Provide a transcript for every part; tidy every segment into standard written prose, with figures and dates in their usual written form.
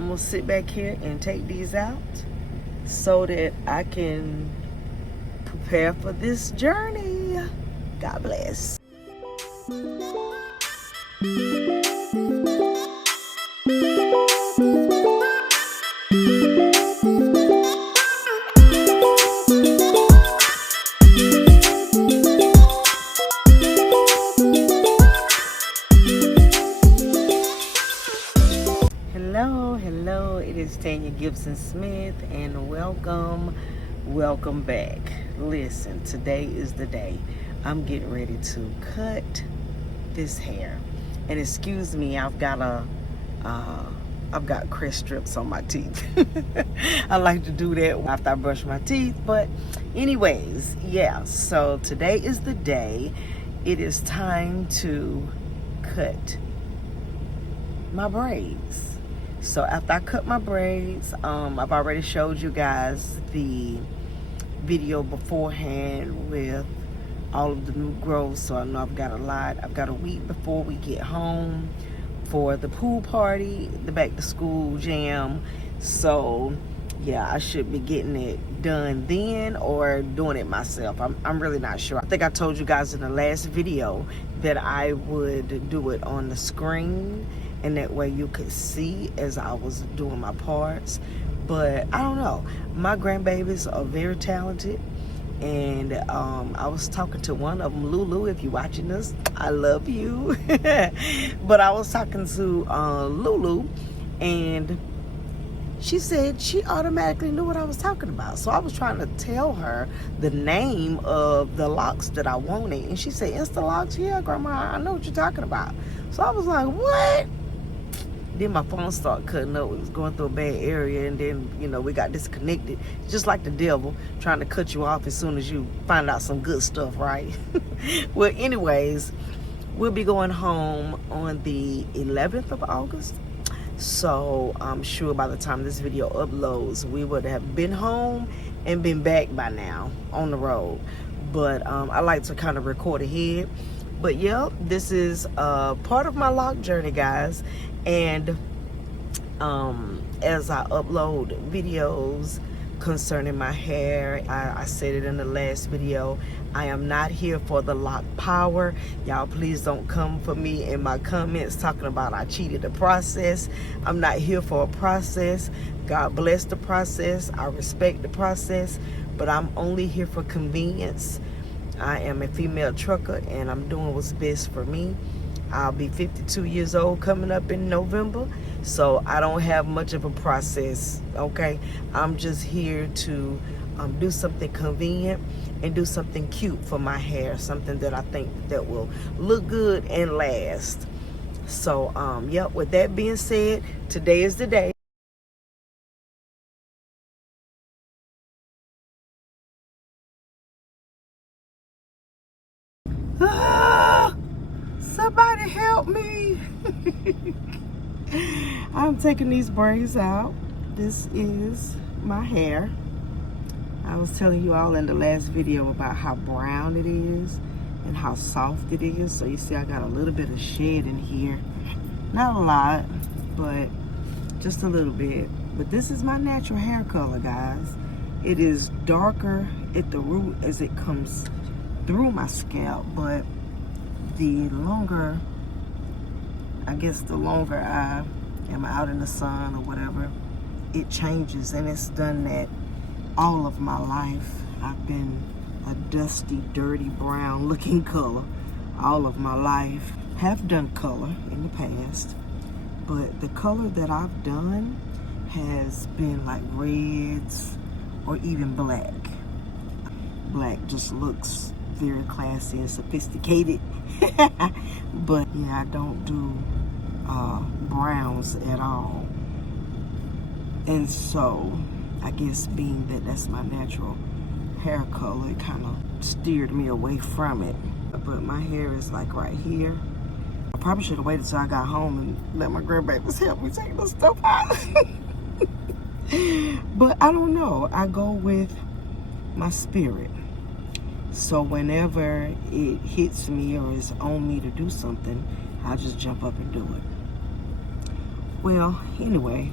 I'm gonna sit back here and take these out so that I can prepare for this journey. God bless. Hello, it is TanyaGibsonSmith and welcome back. Listen, today is the day. I'm getting ready to cut this hair. And excuse me, I've got crest strips on my teeth. I like to do that after I brush my teeth, but anyways, yeah, so today is the day. It is time to cut my braids. So after I cut my braids, I've already showed you guys the video beforehand with all of the new growth. So I know I've got a lot. I've got a week before we get home for the pool party, the back to school jam. So yeah, I should be getting it done then or doing it myself. I'm really not sure. I think I told you guys in the last video that I would do it on the screen, and that way you could see as I was doing my parts. But I don't know, my grandbabies are very talented, and I was talking to one of them, Lulu. If you're watching this, I love you. But I was talking to Lulu, and she said she automatically knew what I was talking about. So I was trying to tell her the name of the locks that I wanted, and she said, Insta Locs? Yeah, Grandma, I know what you're talking about. So I was like, what? Then my phone started cutting up. It was going through a bad area, and then, you know, we got disconnected. Just like the devil, trying to cut you off as soon as you find out some good stuff, right? Well, anyways, we'll be going home on the 11th of August. So I'm sure by the time this video uploads, we would have been home and been back by now on the road. But I like to kind of record ahead. But yeah, this is part of my loc journey, guys. And as I upload videos concerning my hair, I said it in the last video, I am not here for the loc power. Y'all please don't come for me in my comments talking about I cheated the process. I'm not here for a process. God bless the process. I respect the process, but I'm only here for convenience. I am a female trucker, and I'm doing what's best for me. I'll be 52 years old coming up in November, so I don't have much of a process, okay? I'm just here to do something convenient and do something cute for my hair, something that I think that will look good and last. So, yeah, with that being said, today is the day. Somebody help me. I'm taking these braids out. This is my hair. I was telling you all in the last video about how brown it is and how soft it is. So you see I got a little bit of shed in here. Not a lot, but just a little bit. But this is my natural hair color, guys. It is darker at the root as it comes through my scalp, but the longer, I guess the longer I am out in the sun or whatever, it changes. And it's done that all of my life. I've been a dusty, dirty, brown looking color all of my life. Have done color in the past, but the color that I've done has been like reds or even black. Black just looks very classy and sophisticated. But yeah, I don't do browns at all. And so I guess being that that's my natural hair color, it kind of steered me away from it. But my hair is like right here. I probably should have waited till I got home and let my grandbabies help me take this stuff out. But I don't know, I go with my spirit. So whenever it hits me or is on me to do something, I just jump up and do it. Well, anyway,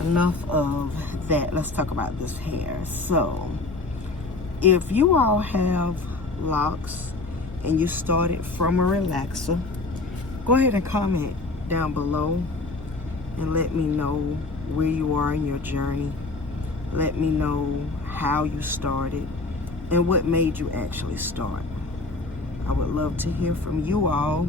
enough of that. Let's talk about this hair. So if you all have locks and you started from a relaxer, go ahead and comment down below and let me know where you are in your journey. Let me know how you started and what made you actually start. I would love to hear from you all.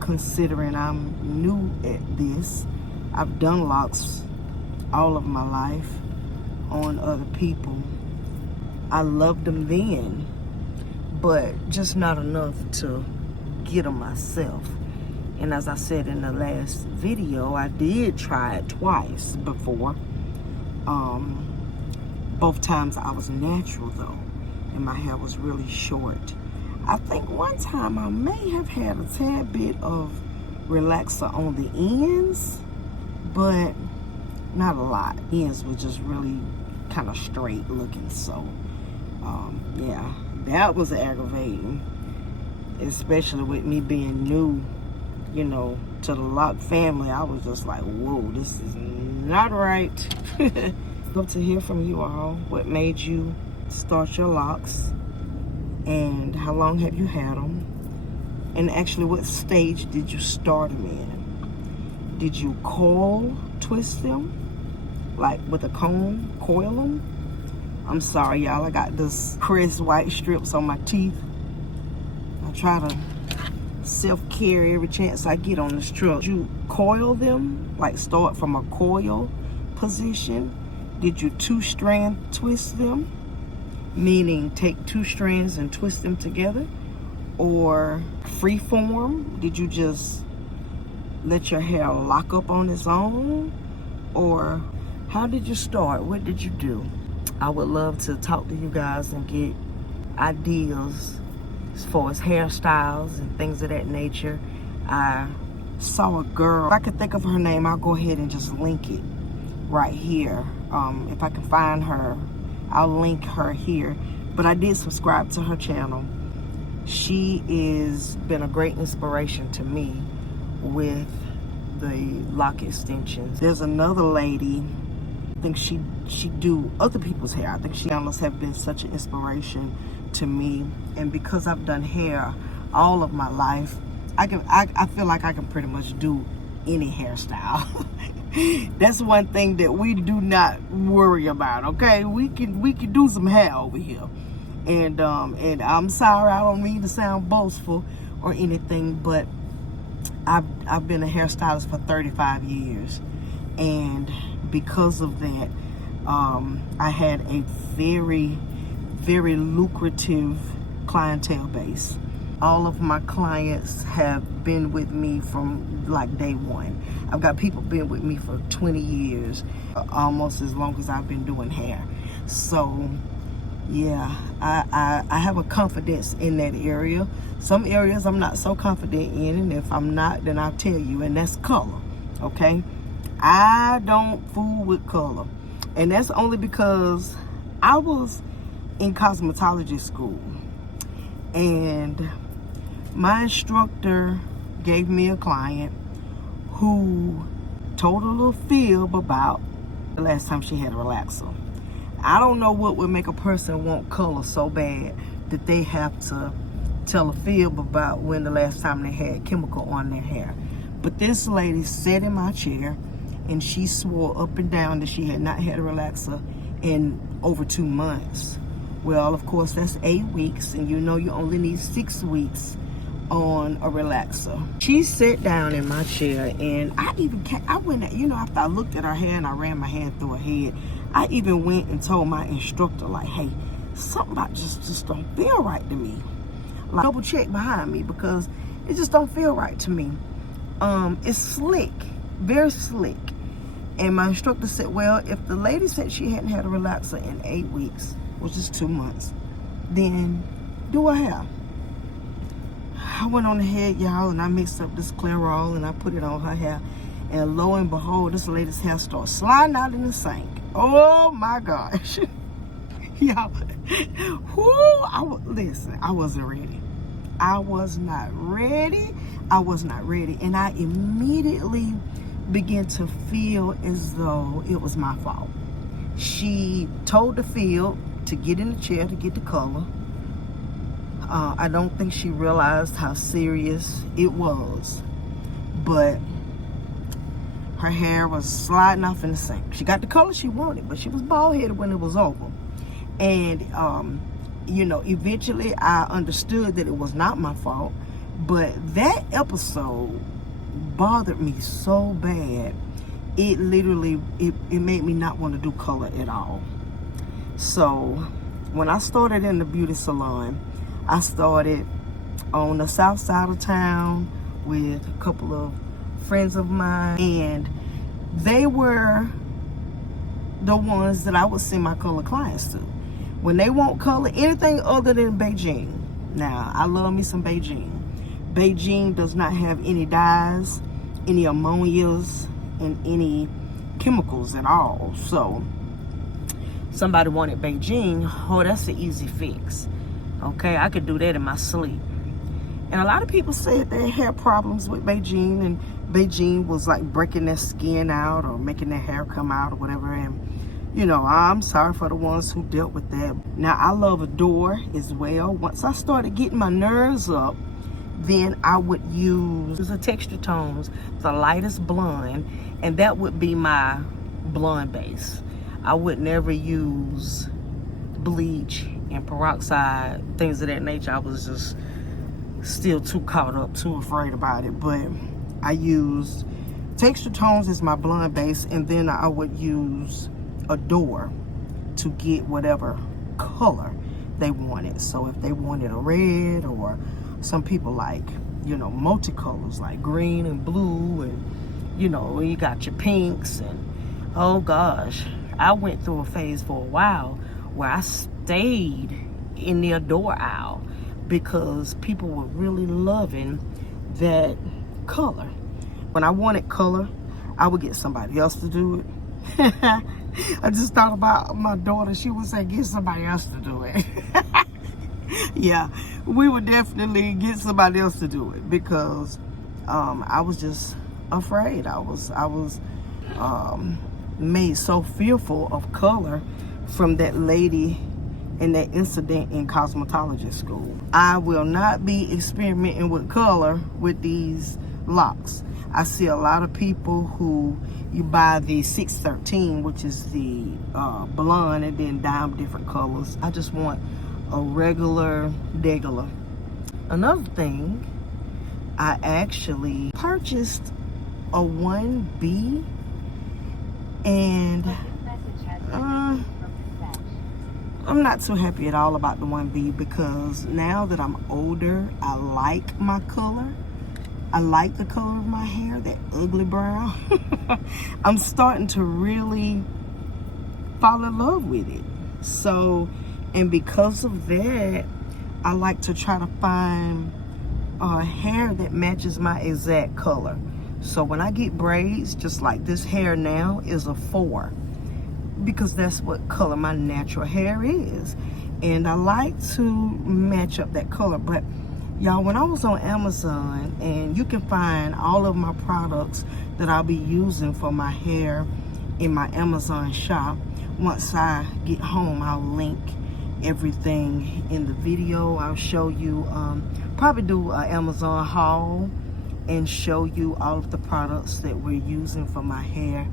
Considering I'm new at this, I've done locks all of my life on other people. I loved them then, but just not enough to get them myself. And as I said in the last video, I did try it twice before. Both times I was natural though, and my hair was really short. I think one time I may have had a tad bit of relaxer on the ends, but not a lot. Ends were just really kind of straight looking. So yeah, that was aggravating, especially with me being new, you know, to the Loc family. I was just like, whoa, this is not right. Love to hear from you all. What made you start your locks? And how long have you had them? And actually, what stage did you start them in? Did you coil twist them? Like with a comb, coil them? I'm sorry, y'all. I got this crisp white strips on my teeth. I try to self-care every chance I get on this truck. Did you coil them? Like start from a coil position? Did you two-strand twist them? Meaning take two strands and twist them together? Or freeform? Did you just let your hair lock up on its own? Or how did you start? What did you do? I would love to talk to you guys and get ideas as far as hairstyles and things of that nature. I saw a girl, if I could think of her name, I'll go ahead and just link it right here. If I can find her, I'll link her here. But I did subscribe to her channel. She is been a great inspiration to me with the loc extensions. There's another lady, I think she do other people's hair. I think she almost have been such an inspiration to me. And because I've done hair all of my life, I feel like I can pretty much do any hairstyle. That's one thing that we do not worry about, okay? We can do some hair over here. And I'm sorry, I don't mean to sound boastful or anything, but I've been a hairstylist for 35 years. And because of that, I had a very, very lucrative clientele base. All of my clients have been with me from like day one. I've got people been with me for 20 years, almost as long as I've been doing hair. So yeah, I have a confidence in that area. Some areas I'm not so confident in, and if I'm not, then I'll tell you, and that's color, okay? I don't fool with color. And that's only because I was in cosmetology school, and my instructor gave me a client who told a little fib about the last time she had a relaxer. I don't know what would make a person want color so bad that they have to tell a fib about when the last time they had chemical on their hair. But this lady sat in my chair and she swore up and down that she had not had a relaxer in over 2 months. Well, of course, that's 8 weeks, and you know you only need 6 weeks on a relaxer. She sat down in my chair, and I went, you know, after I looked at her hair and I ran my hand through her head, I even went and told my instructor, like, hey, something about just don't feel right to me. Like, double check behind me, because it just don't feel right to me. It's slick, very slick. And my instructor said, well, if the lady said she hadn't had a relaxer in 8 weeks, which is 2 months, then do her hair. I went on ahead, y'all, and I mixed up this Clairol and I put it on her hair. And lo and behold, this lady's hair started sliding out in the sink. Oh my gosh. Y'all, listen, I wasn't ready. I was not ready. And I immediately began to feel as though it was my fault. She told the field to get in the chair to get the color. I don't think she realized how serious it was, but her hair was sliding off in the sink. She got the color she wanted, but she was bald-headed when it was over. And, you know, eventually I understood that it was not my fault, but that episode bothered me so bad. It literally, it made me not want to do color at all. So when I started in the beauty salon, I started on the south side of town with a couple of friends of mine, and they were the ones that I would send my color clients to. When they want color, anything other than Beijing. Now, I love me some Beijing. Beijing does not have any dyes, any ammonias, and any chemicals at all. So somebody wanted Beijing, oh, that's an easy fix. Okay, I could do that in my sleep. And a lot of people said they had problems with Beijing, and Beijing was like breaking their skin out or making their hair come out or whatever. And you know, I'm sorry for the ones who dealt with that. Now, I love Adore as well. Once I started getting my nerves up, then I would use the texture tones, the lightest blonde, and that would be my blonde base. I would never use bleach and peroxide, things of that nature. I was just still too caught up, too afraid about it. But I used texture tones as my blonde base, and then I would use Adore to get whatever color they wanted. So if they wanted a red, or some people like, you know, multicolors like green and blue, and you know, you got your pinks, and oh gosh, I went through a phase for a while where I stayed in the Adore aisle because people were really loving that color. When I wanted color, I would get somebody else to do it. I just thought about my daughter. She would say, get somebody else to do it. Yeah, we would definitely get somebody else to do it because I was just afraid. I was made so fearful of color from that lady and that incident in cosmetology school. I will not be experimenting with color with these locks. I see a lot of people who you buy the 613, which is the blonde, and then dye them different colors. I just want a regular. Another thing, I actually purchased a 1B, and I'm not too happy at all about the 1B because now that I'm older, I like my color. I like the color of my hair, that ugly brown. I'm starting to really fall in love with it. So, and because of that, I like to try to find hair that matches my exact color. So when I get braids, just like this hair now is a 4, because that's what color my natural hair is. And I like to match up that color. But y'all, when I was on Amazon, and you can find all of my products that I'll be using for my hair in my Amazon shop. Once I get home, I'll link everything in the video. I'll show you, probably do an Amazon haul and show you all of the products that we're using for my hair.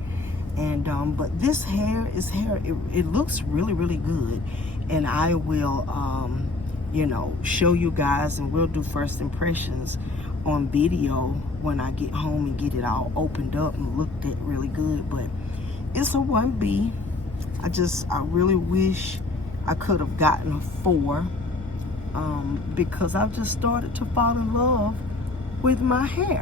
And but this hair is it looks really, really good, and I will you know, show you guys, and we'll do first impressions on video when I get home and get it all opened up and looked at really good. But it's a 1B. I really wish I could have gotten a 4 because I've just started to fall in love with my hair.